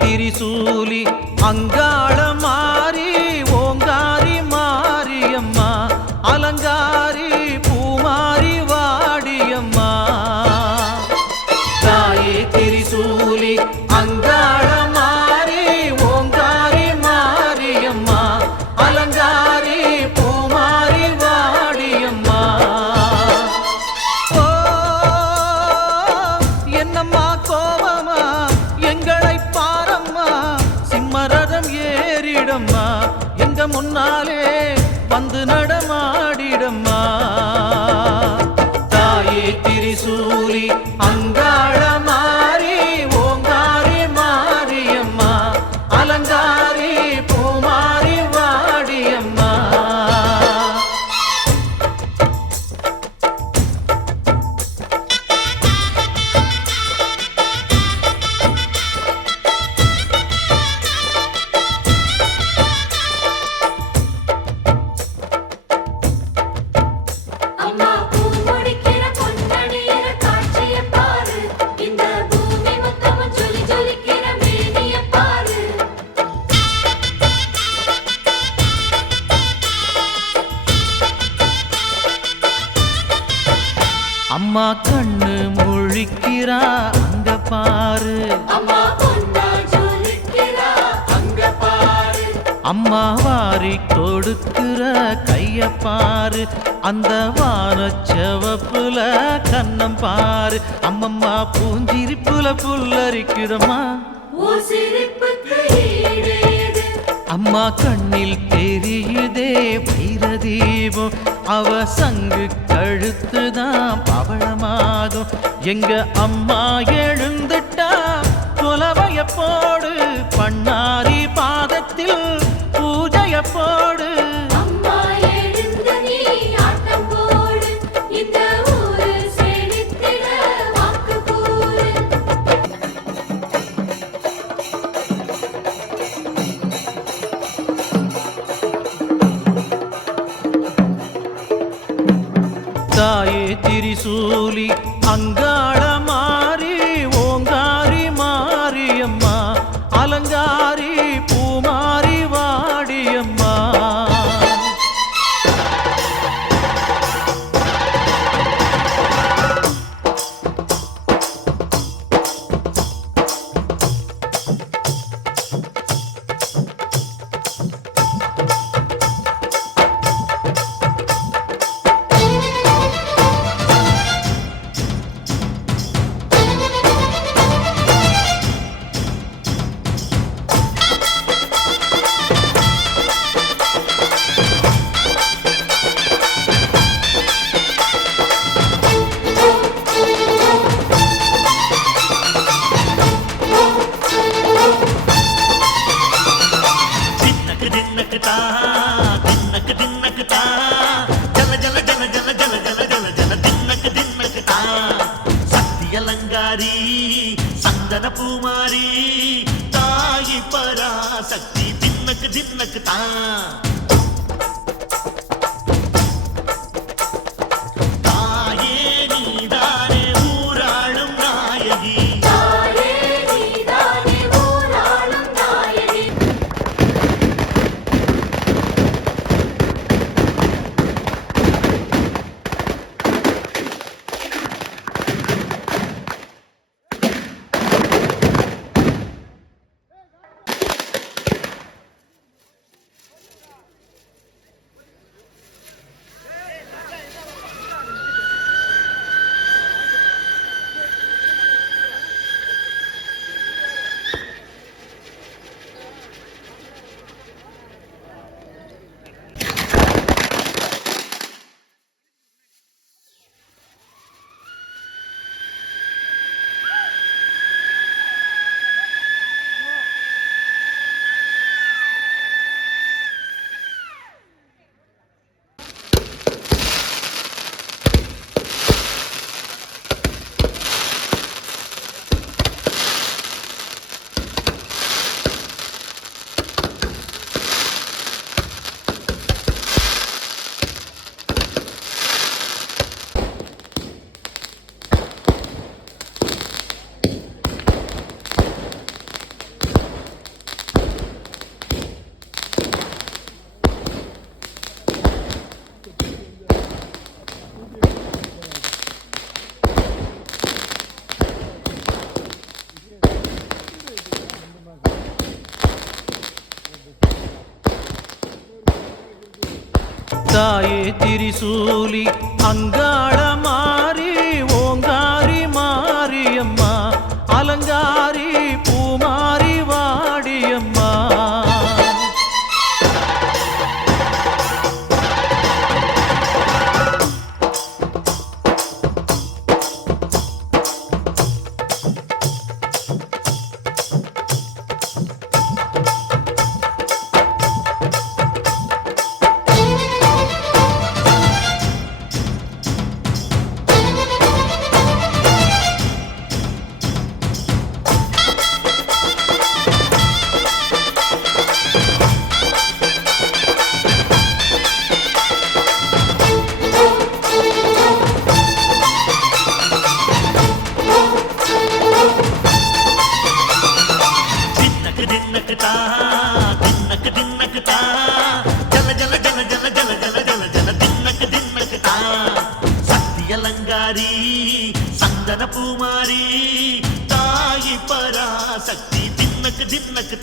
திரிசூலி அங்காள மாறி ஓங்காரி மாரியம்மா அலங்காரி பூமாரி வாடியம்மா தாயே திரிசூலி அங்காள மாறி ஓங்காரி மாரியம்மா அலங்காரி பூமாரி வாடியம்மா ஓ என்னம்மா கோபமா எங்களை பாரம்மா சிம்மரதம் ஏறிடம்மா எங்க முன்னாலே வந்து நடமாடிடம்மா தாயே திரிசூலி அங்காள மாறி ஓங்காரி மாரியம்மா அலங்காரி பூமாரி வாடியம்மா அம்மா கண்ணு முழிக்கிறா அங்க பாரு அம்மா வாரி கொடுக்கிற கைய பாரு அந்த வானச்சவப்புல கண்ணம் பாரு அம்மம்மா பூஞ்சிரிப்புல புல்லரிக்குதம்மா அம்மா கண்ணில் தெரியுதே வைரதீபம் அவ சங்கு கழுத்துதான் பவளமாகும் எங்க அம்மா எழுந்துட்டா கொலவைய போடு பண்ணாரி பாதத்தில் பூஜைய போடு தாயே திரிசூலி அங்காள மாறி ஓங்காரி மாரியம்மா அலங்காரி பூமாரி வாடியம்மா அலங்காரி சந்தன பூமாரி தாயி பராசக்தி தின்னக்கு தின்னக்கு தான் திரிசூலி அங்காள மாறி ஓங்காரி மாரியம்மா அலங்காரி பூமாரி வாடியம்மா சந்தன பூமாரி தாயி பராசக்தி தின்னக்கு தின்னக்கு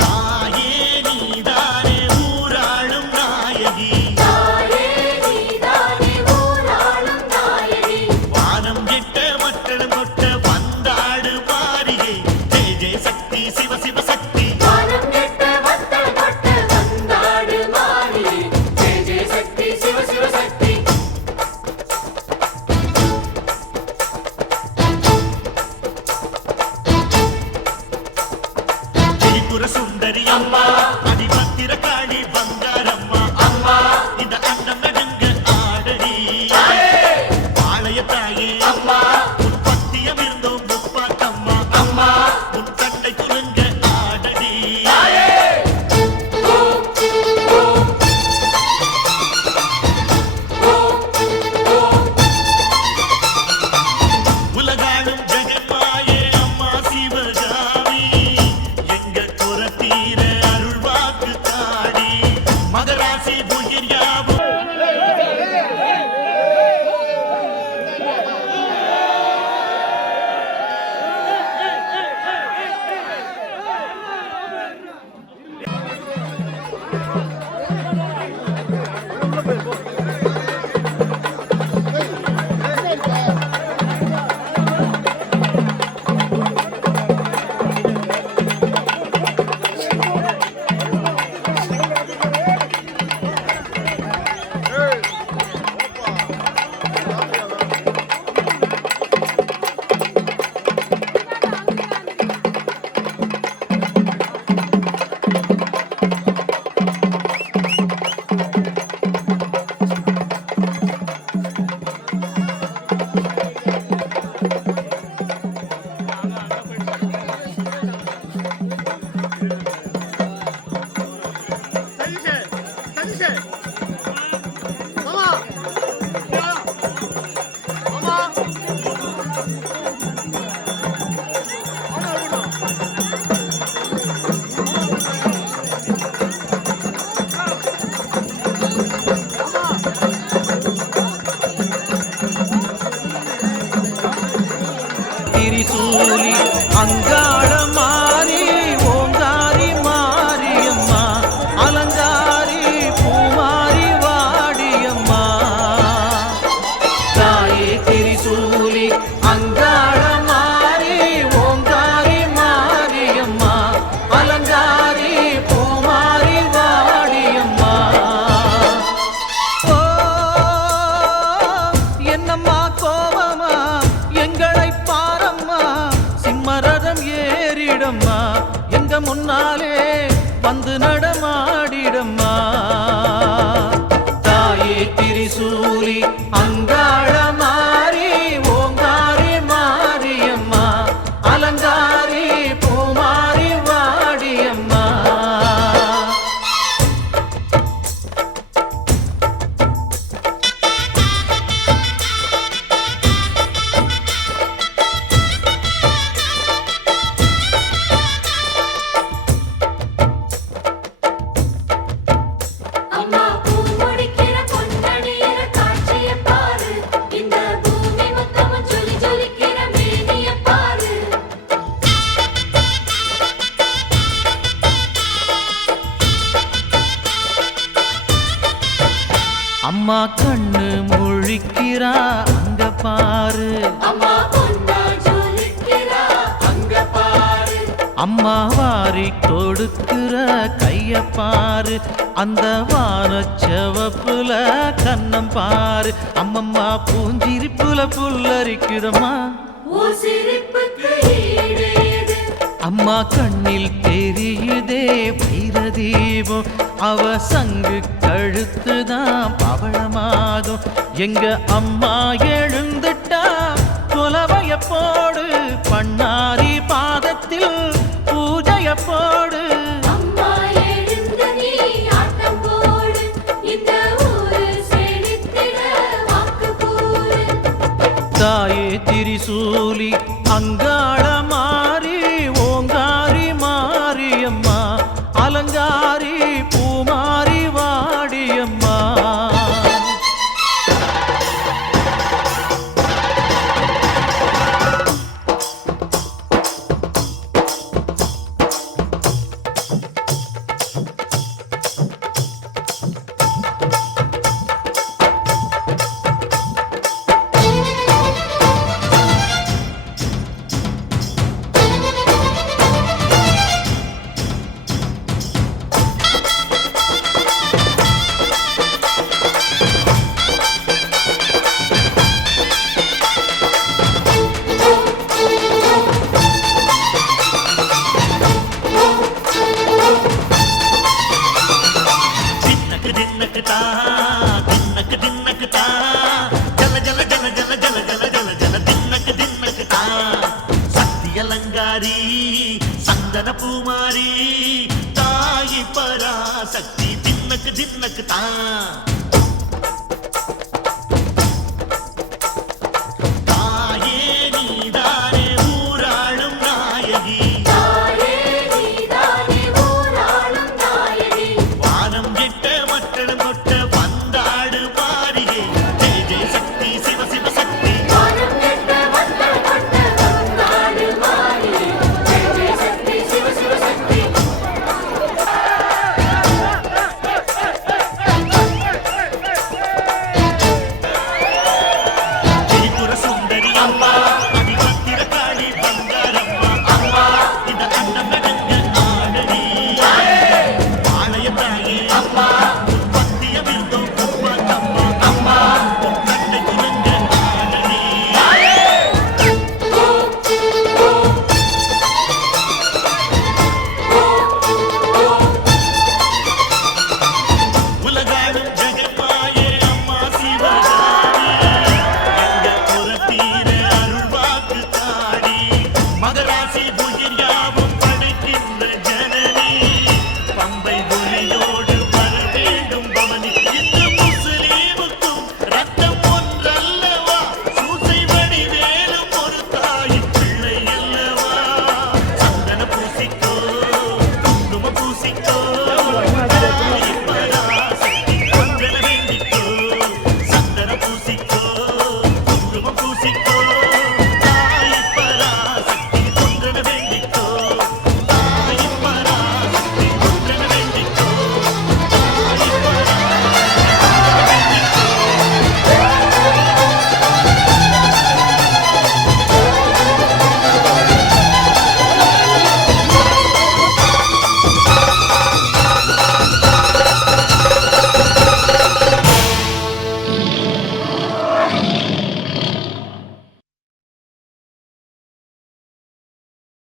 தாயே நீதானே ஊராளும் நாயகி வானம் கிட்ட மக்களும் கொட்ட வந்தாடு மாறியே ஜெய ஜெய சக்தி சிவ சிவ சக்தி அம்மா கண்ணு முழிக்கிறா அங்க பாரு, அம்மா வாரி கொடுக்கிற கைய பாரு, அந்த வானச்சவப்புல கண்ணம் பாரு. அம்மம்மா பூஞ்சிரிப்புல புல்லரிக்குதம்மா, அம்மா கண்ணில் தெரியுதே வைரதீபம், அவ சங்கு கழுத்துதான் பவளமாகும். எங்க அம்மா எழுந்துட்டா புலவைய போடு, பண்ணாரி பாதத்தில் பூஜைய போடு. தாயே திரிசூலி அங்காள மாறி ஓங்காரி மாரியம்மா, அலங்காரி பூமாரி வாடியம்மா. அலங்காரி சந்தன பூமாரி தாயி பராசக்தி தின்னக்கு தின்னக்கு தான்.